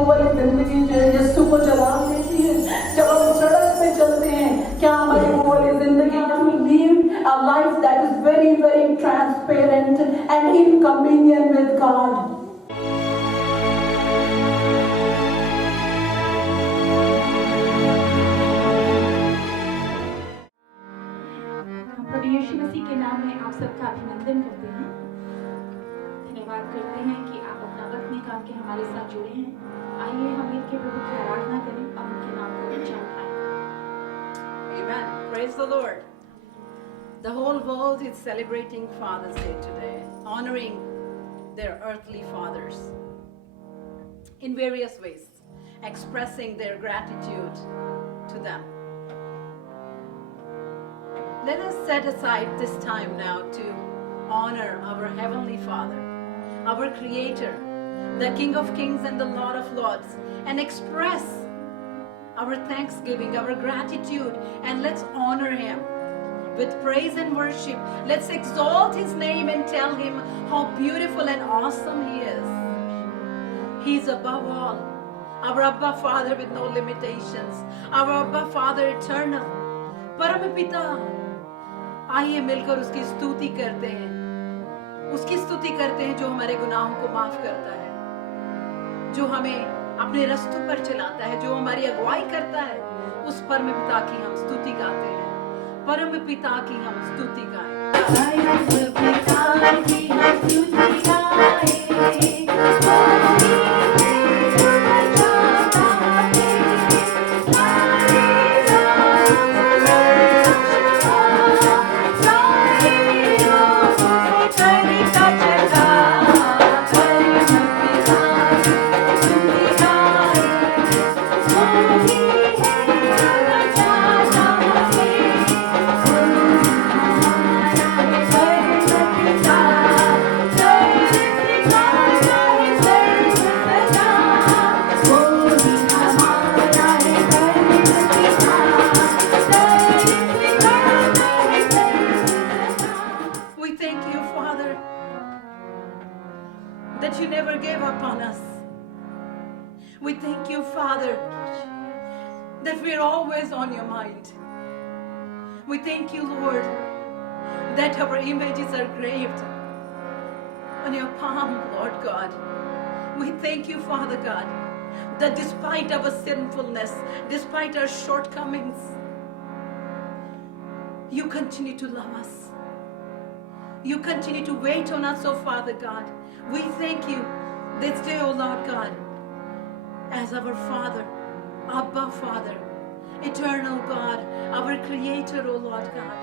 वो वाली जिंदगी जो है यीशु को जवाब देती है? जब हम सड़क पे चलते हैं, क्या हमारी वो वाली जिंदगी we live a life that is very very transparent and in communion with God? प्रभु यीशु मसीह के नाम में आप सबका अभिनंदन करते हैं। धन्यवाद करते हैं कि आप अपना वक्त निकाल के हमारे साथ जुड़े हैं। आइए हम मिलकर प्रभु की आराधना करें और उनके नाम को ऊंचा उठाएं। Amen. Praise the Lord. The whole world is celebrating Father's Day today, honoring their earthly fathers in various ways, expressing their gratitude to them. Let us set aside this time now to honor our Heavenly Father, our Creator, the King of Kings and the Lord of Lords, and express our thanksgiving, our gratitude, and let's honor Him with praise and worship. Let's exalt His name and tell Him how beautiful and awesome He is. He is above all. Our Abba Father with no limitations. Our Abba Father eternal. परम पिता, आइए मिलकर उसकी स्तुति करते हैं। उसकी स्तुति करते हैं जो हमारे गुनाहों को माफ करता है, जो हमें अपने रास्तों पर चलाता है, जो हमारी अगुवाई करता है। उस परम पिता की हम स्तुति गाते हैं। परम पिता की हम स्तुति We thank you, Father, that we're always on your mind. We thank you, Lord, that our images are graved on your palm, Lord God. We thank you, Father God, that despite our sinfulness, despite our shortcomings, you continue to love us. You continue to wait on us, oh Father God. We thank you this day, oh Lord God, as our Father, Abba Father, eternal God, our Creator, O Lord God.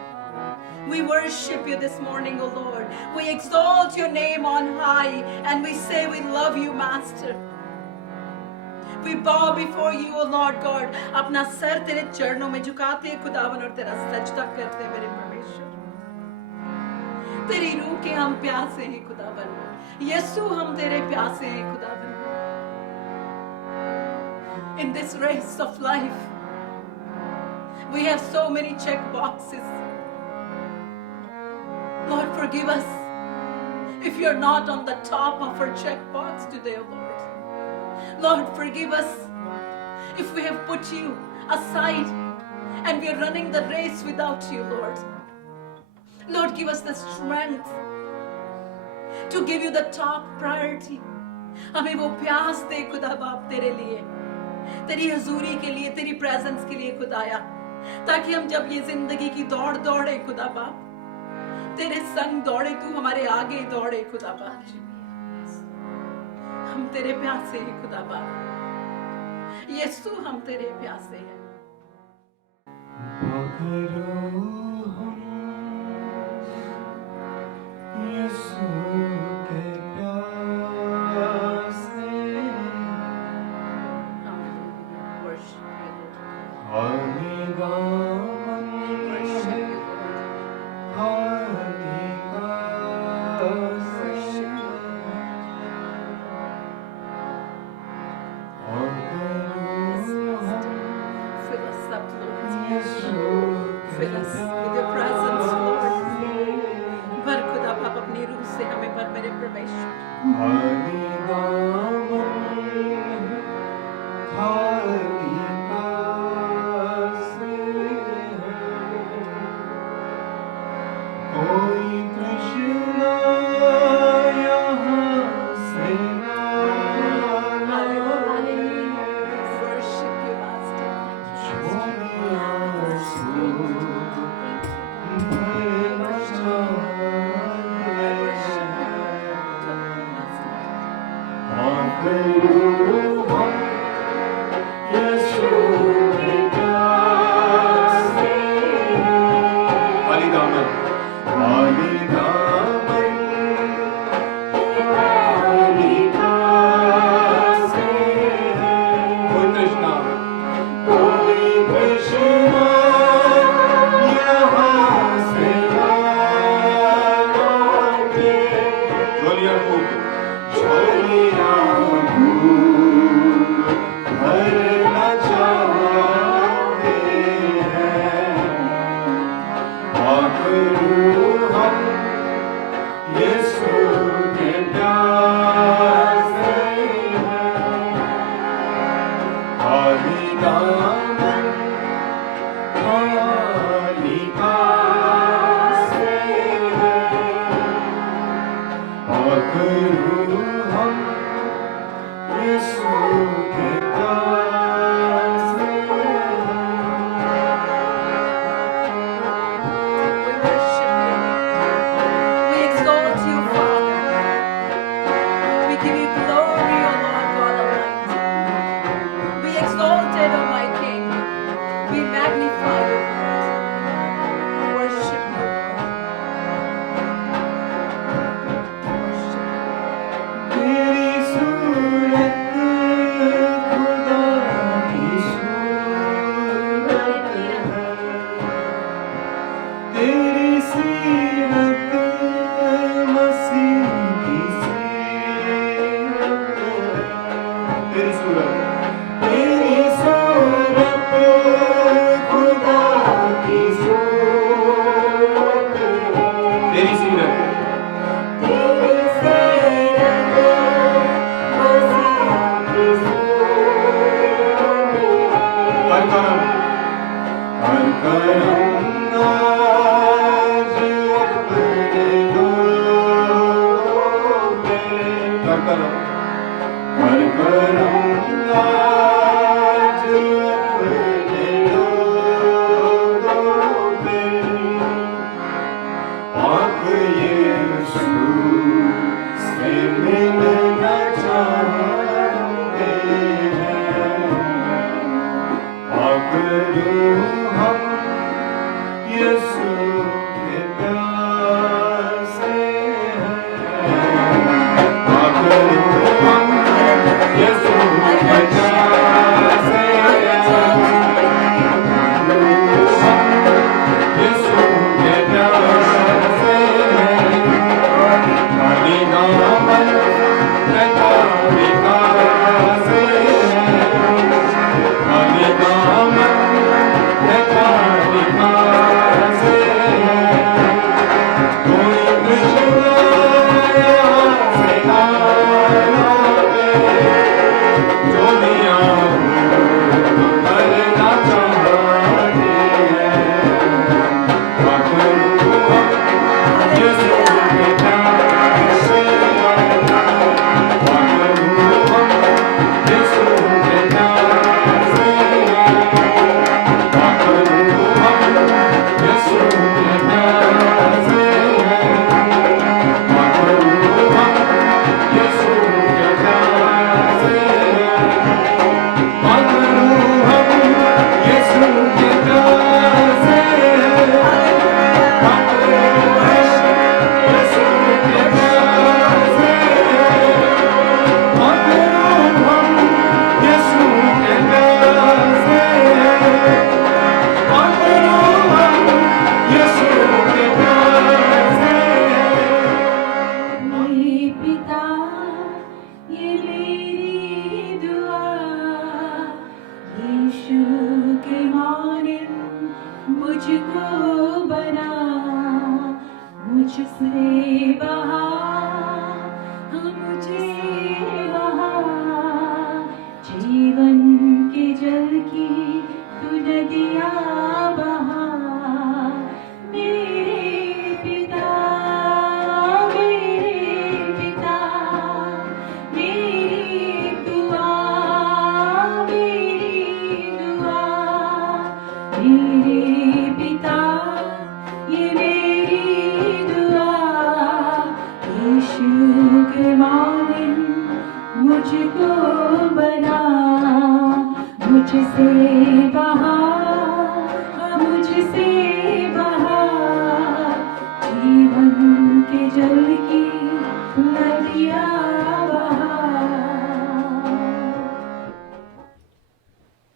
We worship you this morning, O Lord. We exalt your name on high and we say we love you, Master. We bow before you, O Lord God. अपना sir तेरे चरणों में झुकाते हैं खुदावन और तेरा सजदा करते हैं मेरे परमेश्वर। तेरी रूह के हम प्यासे हैं खुदावन। यीशु हम तेरे प्यासे हैं खुदावन। In this race of life, we have so many check boxes. Lord, forgive us if you're not on the top of our check box today, oh Lord. Lord, forgive us if we have put you aside and we are running the race without you, Lord. Lord, give us the strength to give you the top priority. हमें वो प्यास दे खुदा बाप तेरे लिए, तेरी हजूरी के लिए, तेरी प्रेजेंस के लिए खुदाया, ताकि हम जब ये जिंदगी की दौड़ दौड़े खुदा बाप, तेरे संग दौड़े, तू हमारे आगे दौड़े खुदा बाप। हम तेरे प्यासे हैं खुदा बाप। यीशु हम तेरे प्यासे हैं।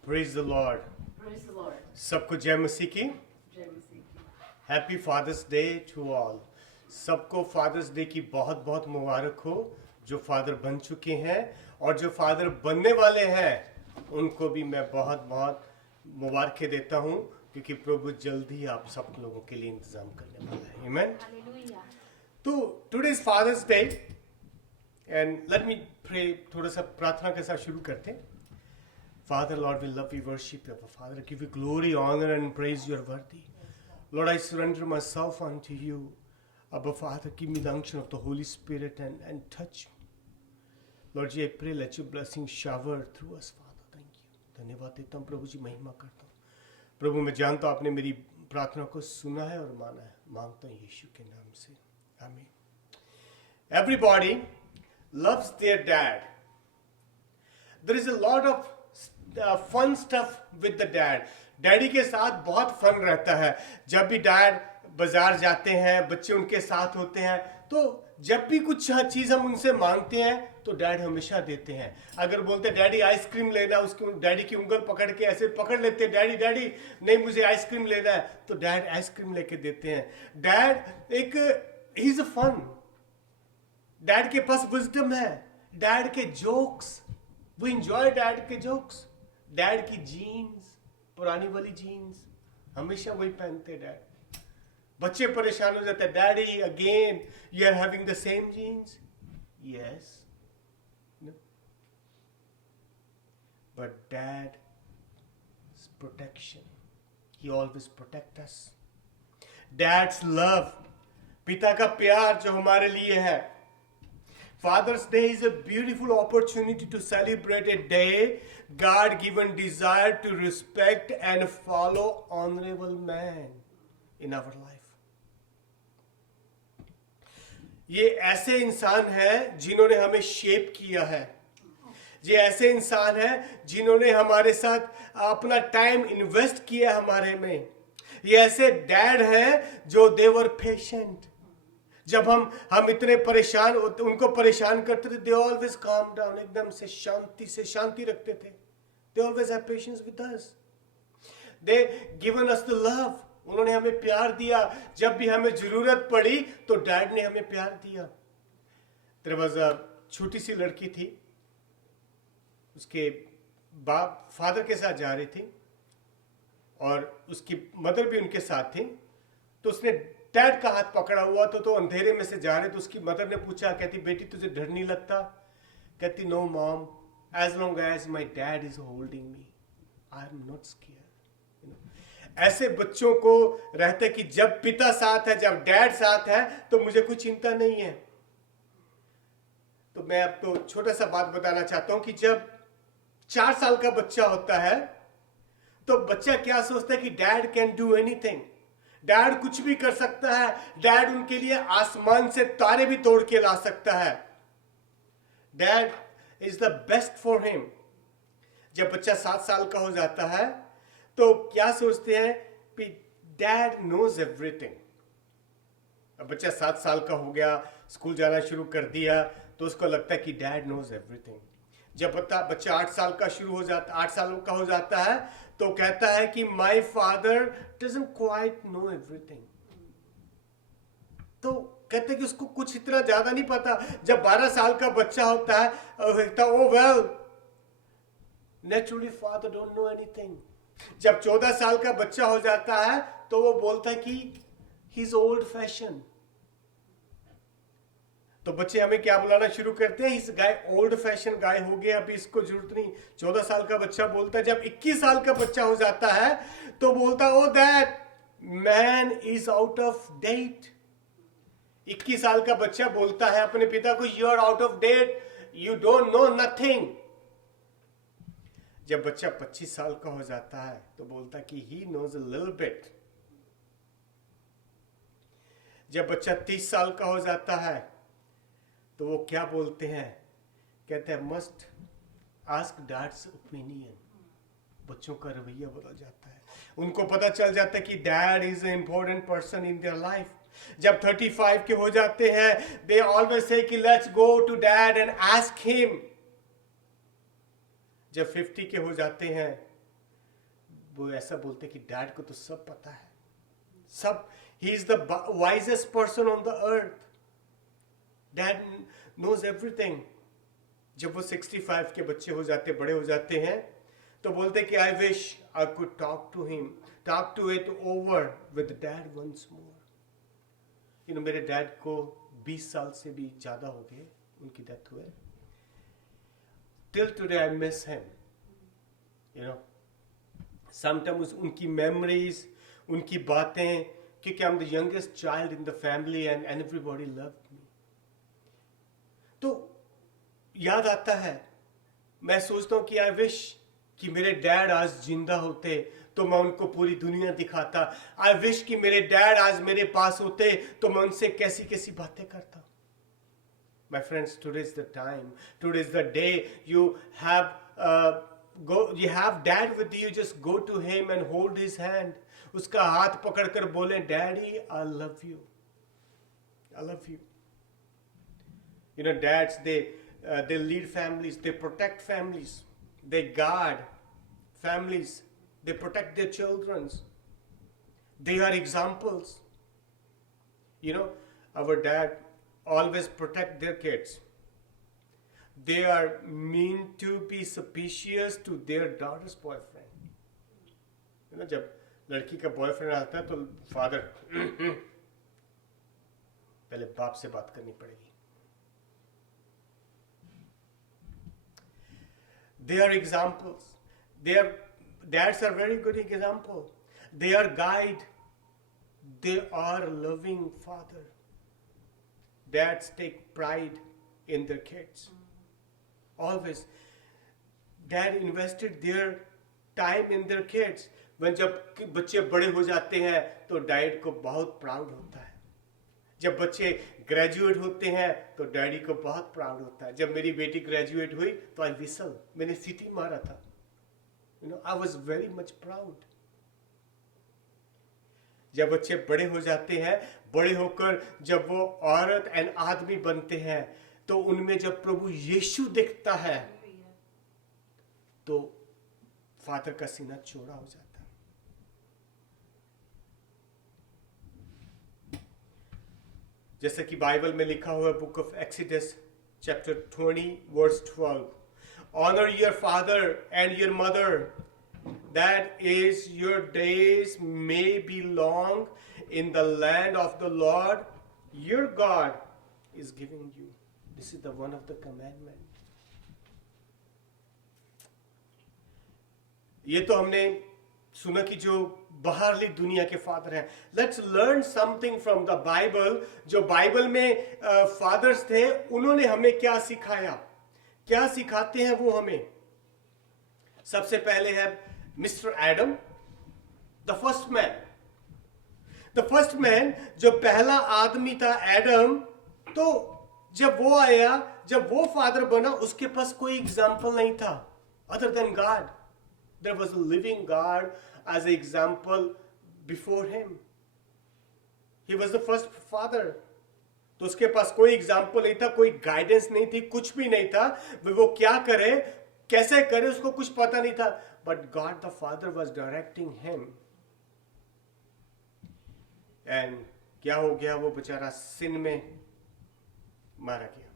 Praise the Lord. Praise the Lord. सबको जय मसीह की. जय मसीह की. Happy Father's Day to all. सबको फादर्स डे की बहुत बहुत मुबारक हो जो फादर बन चुके हैं और जो फादर बनने वाले हैं उनको भी मैं बहुत बहुत मुबारकें देता हूं क्योंकि प्रभु जल्दी आप सब लोगों के लिए इंतजाम करने वाला है. आमीन. हालेलुया. तो today is Father's Day and let me pray. थोड़ा सा प्रार्थना के साथ शुरू करते हैं. Father, Lord, we love you, worship you, Father. I give you glory, honor, and praise. You are worthy. Lord, I surrender myself unto you. Abba Father, give me the unction of the Holy Spirit and touch. Lord ji, I pray let your blessing shower through us, Father. Thank you. धन्यवाद देता हूँ प्रभु जी, महिमा करता हूँ प्रभु। मैं जानता हूँ आपने मेरी प्रार्थना को सुना है और माना है। मांगता हूँ यीशु के नाम से, आमीन। Everybody loves their dad. There is a lot of fun stuff with the dad. Daddy के साथ बहुत फन रहता है। जब भी डैड बाजार जाते हैं, बच्चे उनके साथ होते हैं, तो जब भी कुछ चीज हम उनसे मांगते हैं तो डैड हमेशा देते हैं। अगर बोलते हैं डैडी आइसक्रीम लेना, उसकी डैडी की उंगल पकड़ के ऐसे पकड़ लेते हैं, डैडी डैडी नहीं मुझे आइसक्रीम लेना है, तो डैड आइसक्रीम लेके देते हैं। डैड एक ही इज अ फन। डैड के पास विजडम है। डैड के जोक्स, वी एंजॉय डैड के जोक्स। डैड की जीन्स, पुरानी वाली जीन्स हमेशा वही पहनते डैड। बच्चे परेशान हो जाते हैं, daddy again you are having the same genes. Yes, but dad's protection, he always protect us. Dad's love, पिता का प्यार जो हमारे लिए है। Father's Day is a beautiful opportunity to celebrate a day God given desire to respect and follow honorable man in our life. ये ऐसे इंसान हैं जिन्होंने हमें शेप किया है। ये ऐसे इंसान हैं जिन्होंने हमारे साथ अपना टाइम इन्वेस्ट किया हमारे में। ये ऐसे डैड हैं जो दे वर पेशेंट। जब हम इतने परेशान उनको परेशान करते थे, दे ऑलवेज काम डाउन, एकदम से शांति रखते थे। They always have patience with us. They given us the love, उन्होंने हमें प्यार दिया। जब भी हमें जरूरत पड़ी तो डैड ने हमें प्यार दिया। देयर वाज अ छोटी सी लड़की थी, उसके बाप फादर के साथ जा रही थी और उसकी मदर भी उनके साथ थी। तो उसने डैड का हाथ पकड़ा हुआ तो अंधेरे में से जा रहे, तो उसकी मदर ने पूछा, कहती बेटी तुझे डर नहीं लगता? कहती no mom, as long as my dad is holding me I am not scared. ऐसे बच्चों को रहता है कि जब पिता साथ है, जब डैड साथ है तो मुझे कोई चिंता नहीं है। तो मैं आपको छोटा सा बात बताना चाहता हूं कि जब 4 साल का बच्चा होता है तो बच्चा क्या सोचता है कि dad can do anything, dad कुछ भी कर सकता है, डैड उनके लिए आसमान से तारे भी तोड़ के ला सकता है, dad is the best for him. जब बच्चा 7 साल का हो जाता है तो क्या सोचते हैं कि डैड नोज एवरीथिंग। अब बच्चा 7 साल का हो गया, स्कूल जाना शुरू कर दिया, तो उसको लगता है कि डैड नोज एवरीथिंग। जब बच्चा 8 साल का शुरू हो जाता 8 सालों का हो जाता है तो कहता है कि my father doesn't quite know everything. तो कहते हैं कि उसको कुछ इतना ज्यादा नहीं पता। जब 12 साल का बच्चा होता है कहता oh well naturally father don't know anything. जब 14 साल का बच्चा हो जाता है तो वो बोलता है कि ही इज ओल्ड फैशन। तो बच्चे हमें क्या बुलाना शुरू करते हैं, इस गाय ओल्ड फैशन गाय हो गया, अभी इसको जरूरत नहीं। 14 साल का बच्चा बोलता है। जब 21 साल का बच्चा हो जाता है तो बोलता है oh that man is out of date. 21 साल का बच्चा बोलता है अपने पिता को you are out of date, you don't know nothing. जब बच्चा 25 साल का हो जाता है तो बोलता है कि he knows a little bit. जब बच्चा 30 साल का हो जाता है तो वो क्या बोलते हैं, कहते हैं मस्ट आस्क डैड्स ओपिनियन। बच्चों का रवैया बदल जाता है, उनको पता चल जाता है कि dad is an important person in their life. जब 35 के हो जाते हैं दे ऑलवेज से कि let's go to dad and ask him. जब 50 के हो जाते हैं वो ऐसा बोलते कि डैड को तो सब पता है, सब, he is the wisest person on the earth, dad knows everything. जब वो 65 के बच्चे हो जाते, बड़े हो जाते हैं, तो बोलते कि I wish I could talk to him, talk to it over with dad once more. मेरे डैड को 20 साल से भी ज्यादा हो गए, उनकी डेथ हुए। Till today I miss him. Sometimes उनकी memories, उनकी बातें क्योंकि I'm the youngest child in the family and everybody loved me. तो याद आता है, मैं सोचता हूँ कि आई विश कि मेरे डैड आज जिंदा होते तो मैं उनको पूरी दुनिया दिखाता. आई विश कि मेरे डैड आज मेरे पास होते तो मैं उनसे कैसी कैसी बातें करता. My friends, today is the time. Today is the day you have you have dad with you. Just go to him and hold his hand. उसका हाथ पकड़कर बोले, Daddy, I love you. I love you. You know, dads, they lead families, they protect families, they guard families, they protect their children. They are examples. You know, our dad always protect their kids. They are mean to be suspicious to their daughter's boyfriend. You know, जब लड़की का boyfriend आता है तो father पहले बाप से बात करनी पड़ेगी. They are examples. Dads are very good example. They are guide. They are loving father. Dads take pride in their kids. Always. Dad invested their time in their kids. When जब बच्चे बड़े हो जाते हैं तो डैड को बहुत proud होता है. जब बच्चे ग्रेजुएट होते हैं तो डैडी को बहुत प्राउड होता है. जब मेरी बेटी ग्रेजुएट हुई तो आई विसल, मैंने सीटी मारा था. You know, I was very much proud. जब बच्चे बड़े हो जाते हैं, बड़े होकर जब वो औरत एंड आदमी बनते हैं तो उनमें जब प्रभु यीशु दिखता है तो फादर का सीना चौड़ा हो जाता है. जैसे कि बाइबल में लिखा हुआ book of Exodus chapter 20 verse 12, honor your father and your mother, that is your days may be long in the land of the Lord your God is giving you. This is the one of the commandment. ये तो हमने सुना कि जो बाहरली दुनिया के father हैं. Let's learn something from the Bible. जो बाइबल में फादर्स थे उन्होंने हमें क्या सिखाया, क्या सिखाते हैं वो हमें. सबसे पहले है mister Adam, the first man. The first man, जो पहला आदमी था एडम, तो जब वो आया, जब वो फादर बना, उसके पास कोई एग्जाम्पल नहीं था other than God. There was a living God as an example before him. He was the first father. तो उसके पास कोई एग्जाम्पल नहीं था, कोई गाइडेंस नहीं थी, कुछ भी नहीं था. वो क्या करे, कैसे करे, उसको कुछ पता नहीं था. But God the Father was directing him. And क्या हो गया, वो बेचारा सिन में मारा गया.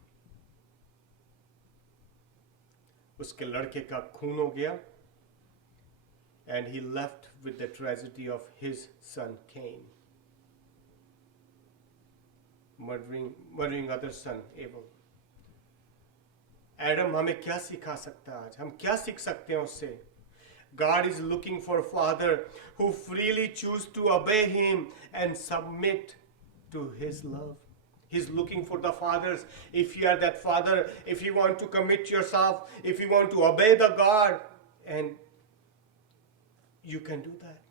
उसके लड़के का खून हो गया. And he left with the tragedy of his son Cain, murdering other son Abel. Adam हमें क्या सिखा सकता है आज, हम क्या सीख सकते हैं उससे. God is looking for a father who freely choose to obey him and submit to his love. He's looking for the fathers. If you are that father, if you want to commit yourself, if you want to obey the God, and you can do that.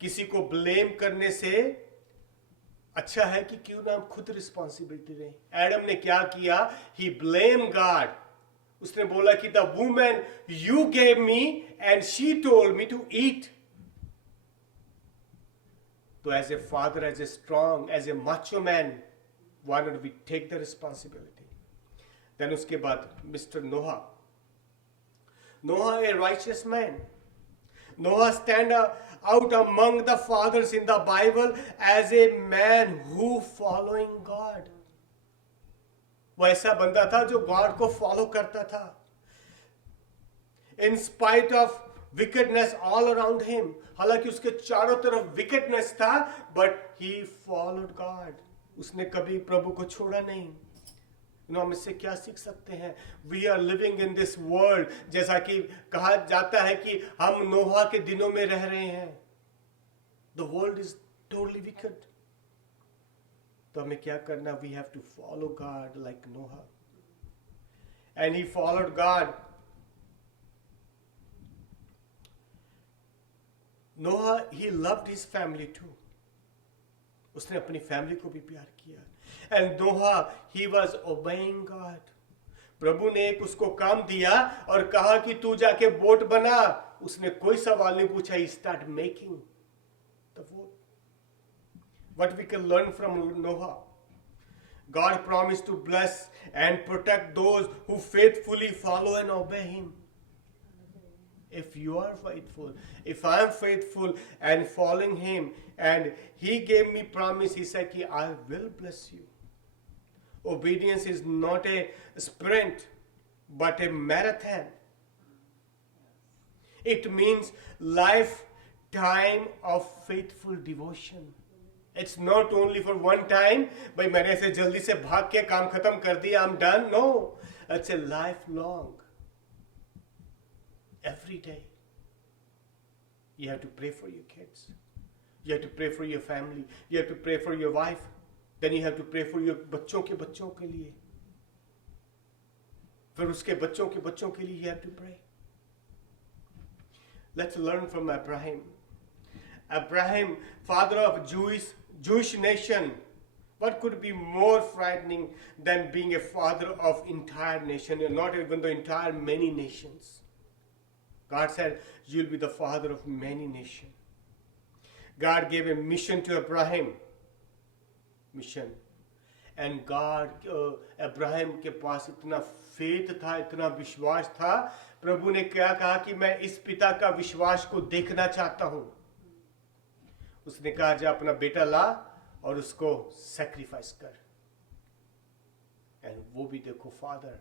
किसी को blame करने से अच्छा है कि क्यों ना हम खुद रिस्पॉन्सिबिलिटी लें. एडम ने क्या किया, he blamed God. उसने बोला कि the woman you gave me and she told me to eat. So as a father, as a strong, as a macho man, why not we take the responsibility? Then उसके बाद Mr. Noah, a righteous man. Noah stand out among the fathers in the Bible as a man who following God. वो ऐसा बंदा था जो God को follow करता था. In spite of wickedness all around him, हालांकि उसके चारों तरफ wickedness था, but he followed God. उसने कभी प्रभु को छोड़ा नहीं. हम इससे क्या सीख सकते हैं? We are living in this world, जैसा कि कहा जाता है कि हम नोहा के दिनों में रह रहे हैं. The world is totally wicked. तो हमें क्या करना? We have to follow God like Noah. And he followed God. Noah, he loved his family too. उसने अपनी फैमिली को भी प्यार किया. And Noah, he was obeying God. प्रभु ने एक उसको काम दिया और कहा कि तू जाके बोट बना. उसने कोई सवाल नहीं पूछा. He start making the boat. What we can learn from Noah? God promised to bless and protect those who faithfully follow and obey him. If you are faithful, if I am faithful and following him, and he gave me promise, he said कि I will bless you. Obedience is not a sprint but a marathon. It means lifetime of faithful devotion. It's not only for one time. भाई मैंने ऐसे जल्दी से भाग के काम खत्म कर दिया, I'm done. No, it's a lifelong. Every day. You have to pray for your kids. You have to pray for your family. You have to pray for your wife. Then you have to pray for your बच्चों के लिए. फिर उसके बच्चों के लिए you have to pray. Let's learn from Abraham. Abraham, father of Jewish nation. What could be more frightening than being a father of entire nation, and not even the entire many nations? God said, you'll be the father of many nations. God gave a mission to Abraham. Mission. And God, Abraham के पास इतना faith था, इतना विश्वास था. प्रभु ने क्या कहा कि मैं इस पिता का विश्वास को देखना चाहता हूं. उसने कहा जा अपना बेटा ला और उसको सैक्रिफाइस कर. एंड वो भी देखो father.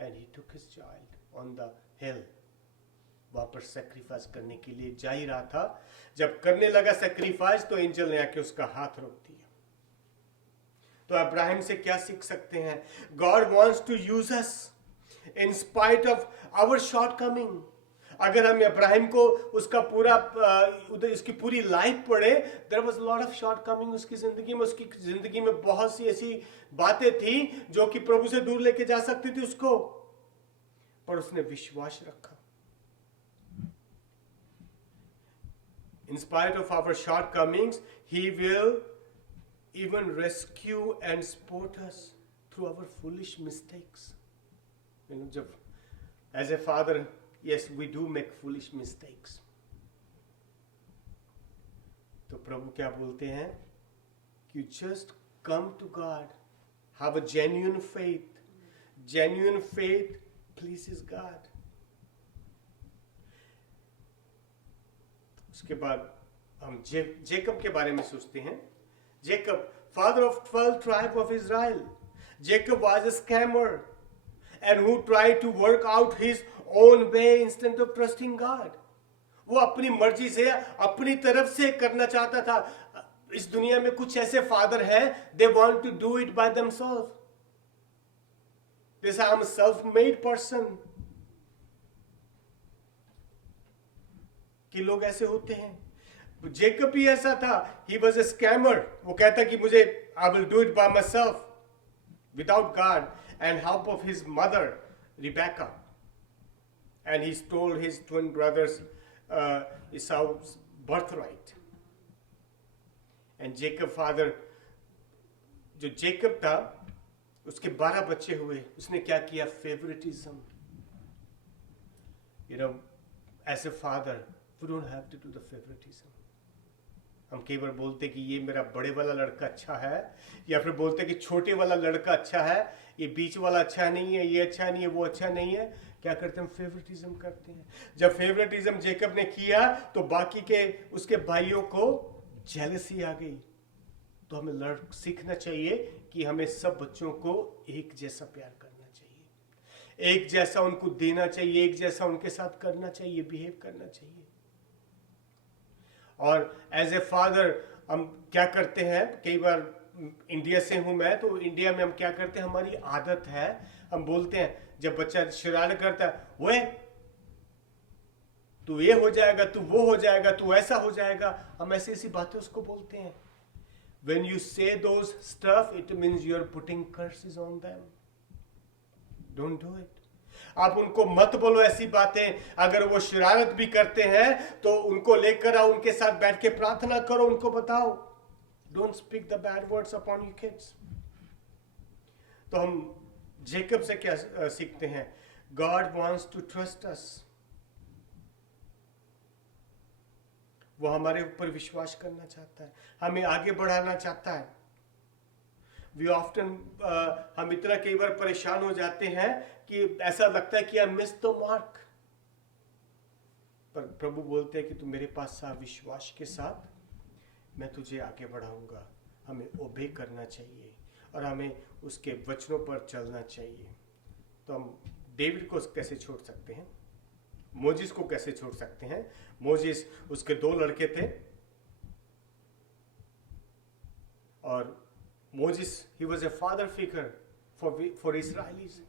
And he took his child on the हिल. वहां पर सैक्रिफाइस करने के लिए जा ही रहा था. जब करने लगा सैक्रिफाइस तो एंजल ने आके उसका हाथ रोक दिया. तो अब्राहम से क्या सीख सकते हैं? God wants to use us in spite of our shortcoming. अगर हम अब्राहम को उसका पूरा उसकी पूरी लाइफ पढ़े, there was lot of shortcoming उसकी जिंदगी में. उसकी जिंदगी में बहुत सी ऐसी बातें थी जो कि प्रभु से दूर लेके जा सकती थी उसको, पर उसने विश्वास रखा. In spite of our shortcomings, he will even rescue and support us through our foolish mistakes. As a father, yes, we do make foolish mistakes. तो प्रभु क्या बोलते हैं कि just come to God, have a genuine faith. Genuine faith pleases God. उसके बाद हम Jacob के बारे में सोचते हैं. Jacob, father of 12 tribe of Israel. Jacob was a scammer and who tried to work out his own way instead of trusting God. वो अपनी मर्जी से अपनी तरफ से करना चाहता था. इस दुनिया में कुछ ऐसे फादर हैं, they want to do it by themselves. They say I'm a self-made person. कि लोग ऐसे होते हैं. जेकब भी ऐसा था. He was a scammer. वो कहता कि मुझे I will do it by myself without God and help of his mother Rebecca. And he stole his twin brothers Esau's birthright. And Jacob father, जो जेकब था उसके 12 बच्चे हुए. उसने क्या किया? Favoritism. You know, as a father, we don't have to do the favoritism. हम कई बार बोलते कि ये मेरा बड़े वाला लड़का अच्छा है, या फिर बोलते कि छोटे वाला लड़का अच्छा है, ये बीच वाला अच्छा नहीं है, ये अच्छा नहीं है, वो अच्छा नहीं है. क्या करते हैं? फेवरेटिज्म करते हैं. जब फेवरेटिज्म जेकब ने किया तो बाकी के उसके भाइयों को जेलसी आ गई. तो हमें सीखना चाहिए कि हमें सब बच्चों को एक जैसा प्यार करना चाहिए, एक जैसा उनको देना चाहिए, एक जैसा उनके साथ करना चाहिए, बिहेव करना चाहिए. और एज ए फादर हम क्या करते हैं? कई बार इंडिया से हूं मैं, तो इंडिया में हम क्या करते हैं, हमारी आदत है, हम बोलते हैं जब बच्चा शरारत करता है, वो तू ये हो जाएगा, तू वो हो जाएगा, तू ऐसा हो जाएगा, हम ऐसी ऐसी बातें उसको बोलते हैं. When you say those stuff, it means you are putting curses on them. Don't do it. आप उनको मत बोलो ऐसी बातें. अगर वो शरारत भी करते हैं तो उनको लेकर आओ, उनके साथ बैठ के प्रार्थना करो, उनको बताओ. Don't speak the bad words upon your kids. तो हम जेकब से क्या सीखते हैं? God wants to trust us. वो हमारे ऊपर विश्वास करना चाहता है, हमें आगे बढ़ाना चाहता है. We often हम इतना कई बार परेशान हो जाते हैं कि ऐसा लगता है कि I missed the mark. पर प्रभु बोलते हैं कि तू मेरे पास सा विश्वास के साथ मैं तुझे आगे बढ़ाऊंगा. हमें ओबे करना चाहिए और हमें उसके वचनों पर चलना चाहिए. तो हम डेविड को कैसे छोड़ सकते हैं? मोजिस को कैसे छोड़ सकते हैं? मोजिस, उसके 2 लड़के थे और Moses he was a father figure for Israelis.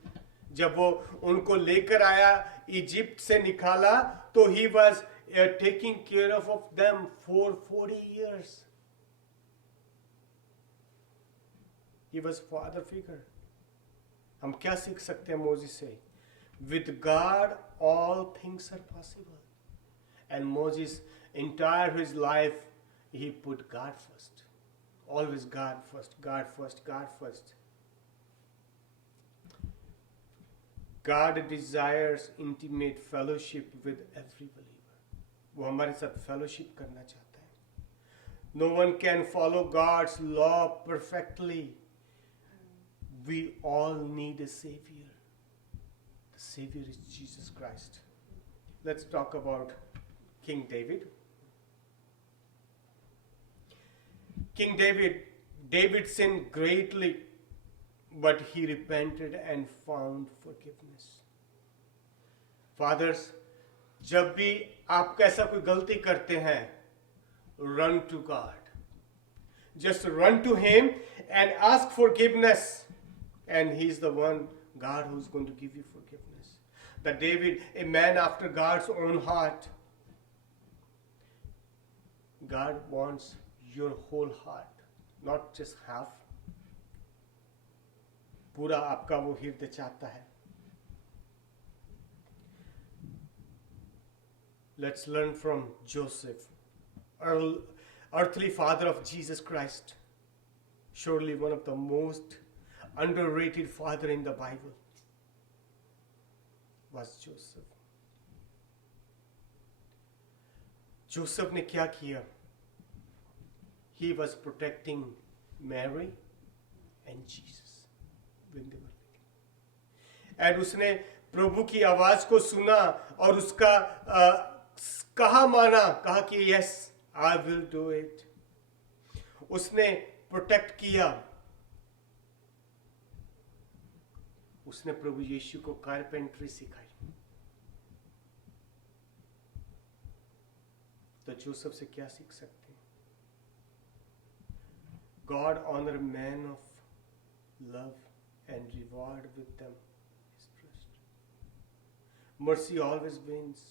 जब वो उनको लेकर आया, इजिप्ट से निकाला, तो he was taking care of them for 40 years. He was father figure. हम क्या सीख सकते हैं मोजिस से? With God, all things are possible. And Moses, entire his life, he put God first. Always God first, God first, God first. God desires intimate fellowship with every believer. वो हमारे साथ fellowship करना चाहता है. No one can follow God's law perfectly. We all need a Savior. The Savior is Jesus Christ. Let's talk about King David. King David sinned greatly, but he repented and found forgiveness. Fathers, जब भी आप कैसा कोई गलती करते हैं, run to God. Just run to Him and ask forgiveness, and He's the one, God, who's going to give you forgiveness. That David, a man after God's own heart, God wants your whole heart, not just half. पूरा आपका वो हृदय चाहता है. Let's learn from Joseph, earthly father of Jesus Christ. Surely one of the most underrated father in the Bible was Joseph. Joseph ने क्या किया? He was protecting Mary and Jesus when they were living. And उसने प्रभु की आवाज को सुना और उसका कहा माना, कहा कि yes, I will do it. उसने प्रोटेक्ट किया. उसने प्रभु यीशु को कारपेंट्री सिखाई. तो जोसेफ से क्या सीख सकते हैं? God honor men of love and reward with them his trust. Mercy always wins.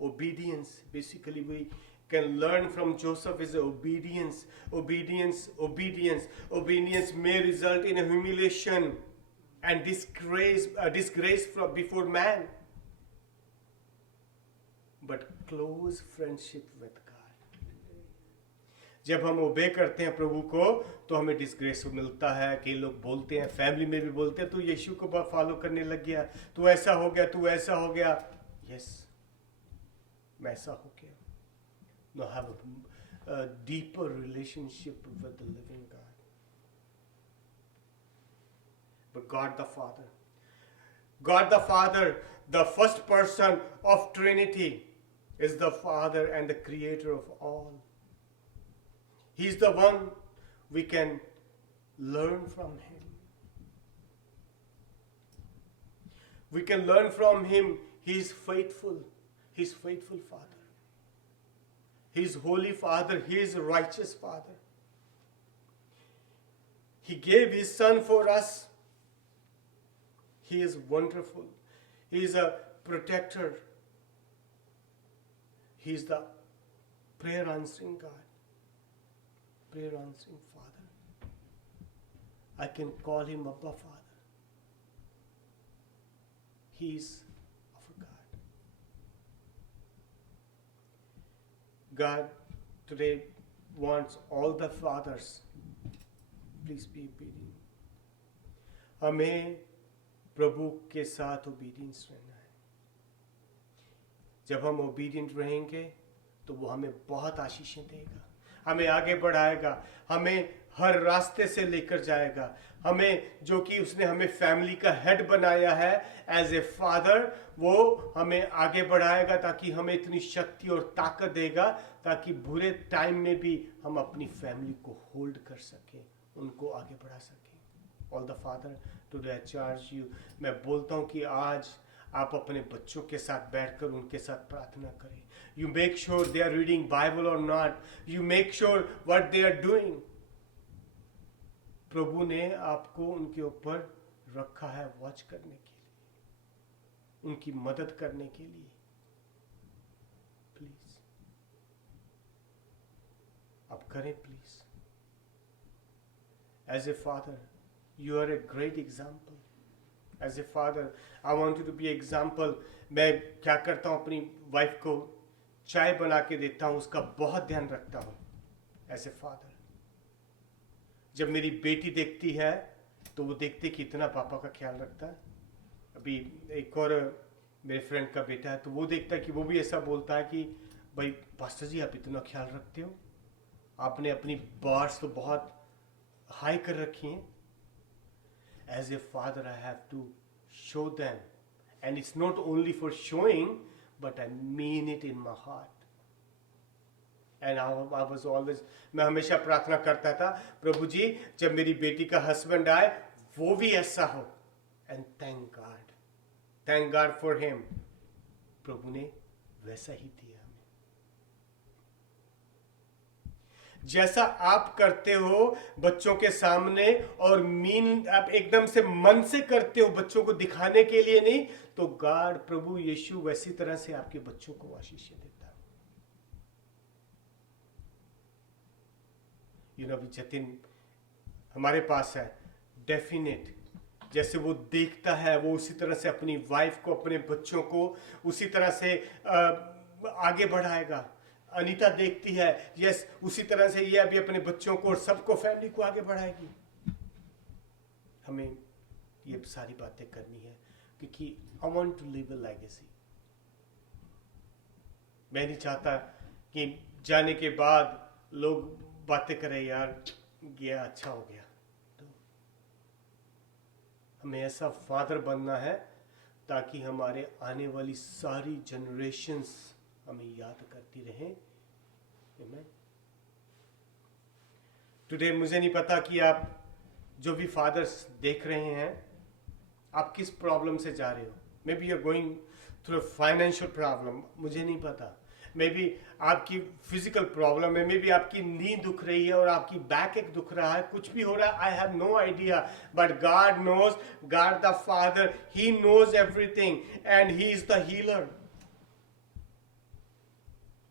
Obedience, basically we can learn from Joseph is obedience. Obedience may result in a humiliation and disgrace from before man, but close friendship with God. जब हम ओबे करते हैं प्रभु को तो हमें disgrace मिलता है. कई लोग बोलते हैं, फैमिली में भी बोलते हैं, तू यीशु को फॉलो करने लग गया, तू ऐसा हो गया, तू ऐसा हो गया. यस, मैं ऐसा हो गया. No, have a deeper relationship with the living God. But God the Father, the first person of Trinity, is the Father and the Creator of all. He's the one we can learn from Him. We can learn from Him. He is faithful. He's faithful Father. He is holy Father. He is a righteous Father. He gave his son for us. He is wonderful. He is a protector. He is the prayer answering God, prayer answering Father. I can call him Abba Father. He is our God. God today wants all the fathers, please be obedient. हमें प्रभु के साथ obedience रहना है. जब हम obedient रहेंगे तो वो हमें बहुत आशीषें देगा, हमें आगे बढ़ाएगा, हमें हर रास्ते से लेकर जाएगा. हमें जो कि उसने हमें फैमिली का हेड बनाया है एज ए फादर, वो हमें आगे बढ़ाएगा ताकि हमें इतनी शक्ति और ताकत देगा ताकि बुरे टाइम में भी हम अपनी फैमिली को होल्ड कर सकें, उनको आगे बढ़ा सकें. All the father today I charge you. मैं बोलता हूं कि आज आप अपने बच्चों के साथ बैठकर उनके साथ प्रार्थना करें. You make sure they are reading Bible और not. You make sure what they are doing. प्रभु ने आपको उनके ऊपर रखा है वॉच करने के लिए, उनकी मदद करने के लिए. प्लीज आप करें please. As a father you are a great example. As a father I want you to be example. मैं क्या करता हूं, अपनी वाइफ को चाय बना के देता हूं, उसका बहुत ध्यान रखता हूं एज ए फादर. जब मेरी बेटी देखती है तो वो देखते कि इतना पापा का ख्याल रखता है. अभी एक और मेरे फ्रेंड का बेटा है तो वो देखता है कि वो भी ऐसा बोलता है कि भाई पास्टर जी आप इतना ख्याल रखते हो, आपने अपनी बार्स तो बहुत हाई कर रखी हैं. As a father I have to show them, and it's not only for showing but I mean it in my heart. And I was always, मैं हमेशा प्रार्थना करता था, प्रभु जी जब मेरी बेटी का हस्बैंड आए वो भी ऐसा हो. And thank God for him. प्रभु ने वैसा ही दिया हमें. जैसा आप करते हो बच्चों के सामने, और मीन आप एकदम से मन से करते हो बच्चों को दिखाने के लिए नहीं, तो गॉड प्रभु यीशु वैसी तरह से आपके बच्चों को आशीष देता है. जतिन हमारे पास है डेफिनेट, जैसे वो देखता है वो उसी तरह से अपनी वाइफ को, अपने बच्चों को उसी तरह से आगे बढ़ाएगा. अनीता देखती है, यस उसी तरह से ये अभी अपने बच्चों को और सबको, फैमिली को आगे बढ़ाएगी. हमें ये सारी बातें करनी है क्योंकि I want to live a legacy. मैं नहीं चाहता कि जाने के बाद लोग बातें करें यार गया अच्छा हो गया. तो हमें ऐसा फादर बनना है ताकि हमारे आने वाली सारी जनरेशंस हमें याद करती रहें. टुडे मुझे नहीं पता कि आप जो भी फादर्स देख रहे हैं आप किस प्रॉब्लम से जा रहे हो. Maybe you are going through financial problem, मुझे नहीं पता. मे बी आपकी फिजिकल प्रॉब्लम है, मे बी आपकी नी दुख रही है और आपकी बैक एक दुख रहा है, कुछ भी हो रहा है. I have no idea, but God knows. God the father, he knows everything and he is the healer.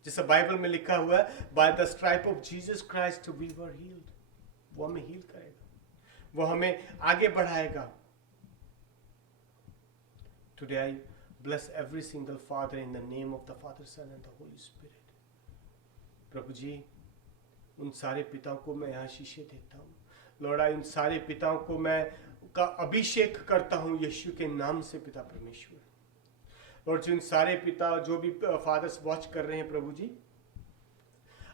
जैसे बाइबल में लिखा हुआ है, by the stripe of Jesus Christ we were healed. वो हमें हील करेगा, वो हमें आगे बढ़ाएगा. Today I bless every single father in the name of the Father, Son and the Holy Spirit. प्रभु जी उन सारे पिताओं को मैं आशीषें देता हूँ. लॉर्ड उन सारे पिताओं को मैं का अभिषेक करता हूँ यीशु के नाम से पिता परमेश्वर. और जिन सारे पिता जो भी फादर्स वॉच कर रहे हैं प्रभु जी,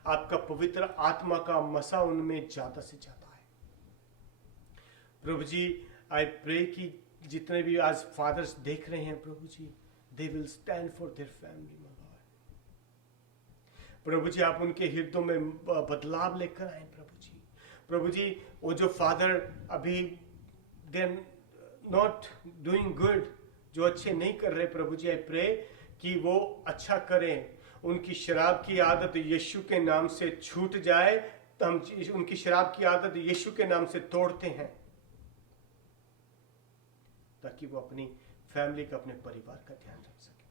आपका पवित्र आत्मा का मसा उनमें ज्यादा से ज्यादा है. प्रभु जी आई प्रे कि जितने भी आज फादर्स देख रहे हैं प्रभु जी, they will stand for their family my God. प्रभु जी आप उनके हृदयों में बदलाव लेकर आए प्रभु जी. प्रभु जी वो जो फादर अभी they are not doing good, जो अच्छे नहीं कर रहे प्रभु जी, आई प्रे कि वो अच्छा करें. उनकी शराब की आदत यीशु के नाम से छूट जाए हम उनकी शराब की आदत यीशु के नाम से तोड़ते हैं, ताकि वो अपनी फैमिली का, अपने परिवार का ध्यान रख सके।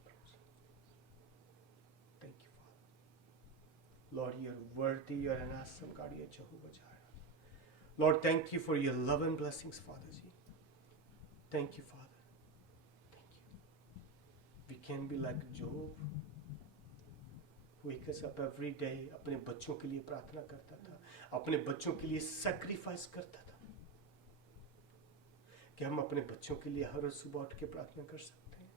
Thank you father. Lord, you are worthy, you are an awesome God, you are Jehovah Jireh. Lord, thank you for your love and blessings father जी। Thank you father, thank you. We can be like Job, wake us up every day, अपने बच्चों के लिए प्रार्थना करता था, अपने बच्चों के लिए सैक्रिफाइस करता था। कि हम अपने बच्चों के लिए हर रोज सुबह उठ के प्रार्थना कर सकते हैं?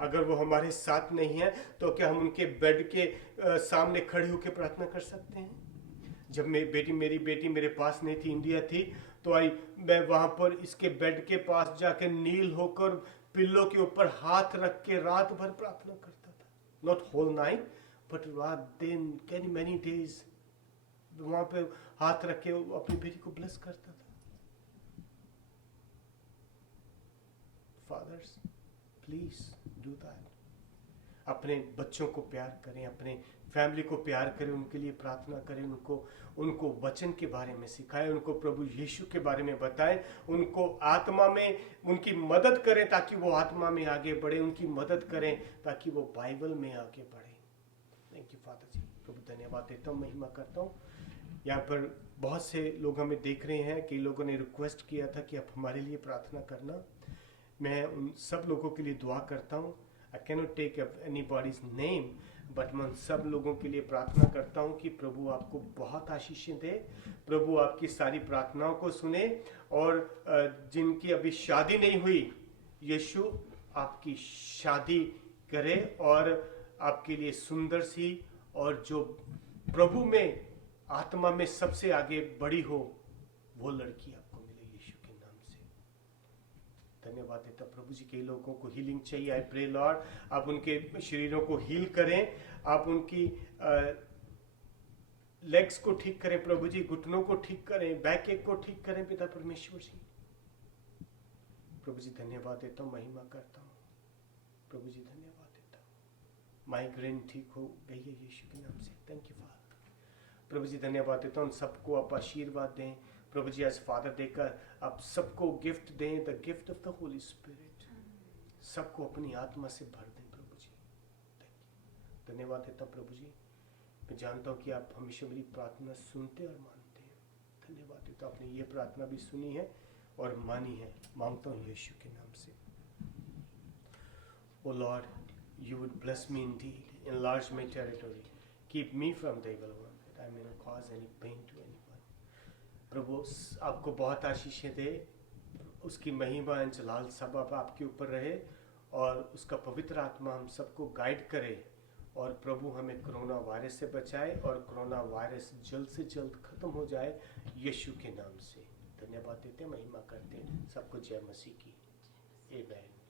अगर वो हमारे साथ नहीं है तो क्या हम उनके बेड के सामने खड़े होकर प्रार्थना कर सकते हैं? जब मेरी बेटी मेरे पास नहीं थी, इंडिया थी, तो मैं वहां पर इसके बेड के पास जाकर नील होकर पिल्लो के ऊपर हाथ रख के रात भर प्रार्थना करता था। नॉट होल नाइट, बट रात दिन, कैन मैनी डेज वहां पे हाथ रख के अपनी बेटी को ब्लेस करता था। Fathers, please do that. अपने बच्चों को प्यार करें, अपने फैमिली को प्यार करें, उनके लिए प्रार्थना करें, उनको वचन के बारे में सिखाएं, उनको प्रभु यीशु के बारे में बताएं, उनको आत्मा में उनकी मदद करें ताकि वो आत्मा में आगे बढ़े, उनकी मदद करें ताकि वो बाइबल में आगे बढ़े। थैंक यू फादर जी। प्रभु धन्यवाद देता हूँ, महिमा करता हूँ। यहाँ पर बहुत से लोग हमें देख रहे हैं, कई लोगों ने रिक्वेस्ट किया था कि आप हमारे लिए प्रार्थना करना। मैं उन सब लोगों के लिए दुआ करता हूँ। I cannot take anybody's name, but मैं उन सब लोगों के लिए प्रार्थना करता हूँ कि प्रभु आपको बहुत आशीषें दे, प्रभु आपकी सारी प्रार्थनाओं को सुने, और जिनकी अभी शादी नहीं हुई, यीशु आपकी शादी करे और आपके लिए सुंदर सी और जो प्रभु में आत्मा में सबसे आगे बढ़ी हो वो लड़की आपको मिले यीशु के नाम से। धन्यवाद देता प्रभु जी। कई लोगों को हीलिंग चाहिए, आई प्रे लॉर्ड आप उनके शरीरों को हील करें, आप उनकी लेग्स को ठीक करें प्रभु जी, घुटनों को ठीक करें, बैक एक को ठीक करें पिता परमेश्वर जी। प्रभु जी धन्यवाद देता हूँ, महिमा करता हूँ। प्रभु जी धन्यवाद देता हूँ। माइग्रेन ठीक हो गई है यीशु के नाम से। Thank you father. प्रभु जी धन्यवाद देता हूँ, सबको आप आशीर्वाद दें प्रभु जी। आज फादर देकर आप सबको गिफ्ट दें, the gift of the Holi spirit, सबको अपनी आत्मा से भर दें प्रभु जी। धन्यवाद देता हूँ प्रभु जी। मैं जानता हूँ कि आप हमेशा मेरी प्रार्थना सुनते और मानते हैं। धन्यवाद देता हूँ, आपने ये प्रार्थना भी सुनी है और मानी है। मांगता हूँ यीशु के नाम से। O Lord, you would bless me indeed, enlarge my territory, keep me from the evil one, that I may not cause any pain to anyone. प्रभु आपको बहुत आशीषें दे, उसकी महिमा एंड जलाल सब आपके ऊपर रहे, और उसका पवित्र आत्मा हम सबको गाइड करे, और प्रभु हमें कोरोना वायरस से बचाए, और कोरोना वायरस जल्द से जल्द खत्म हो जाए यीशु के नाम से। धन्यवाद देते हैं, महिमा करते हैं। सबको जय मसीह की। आमीन।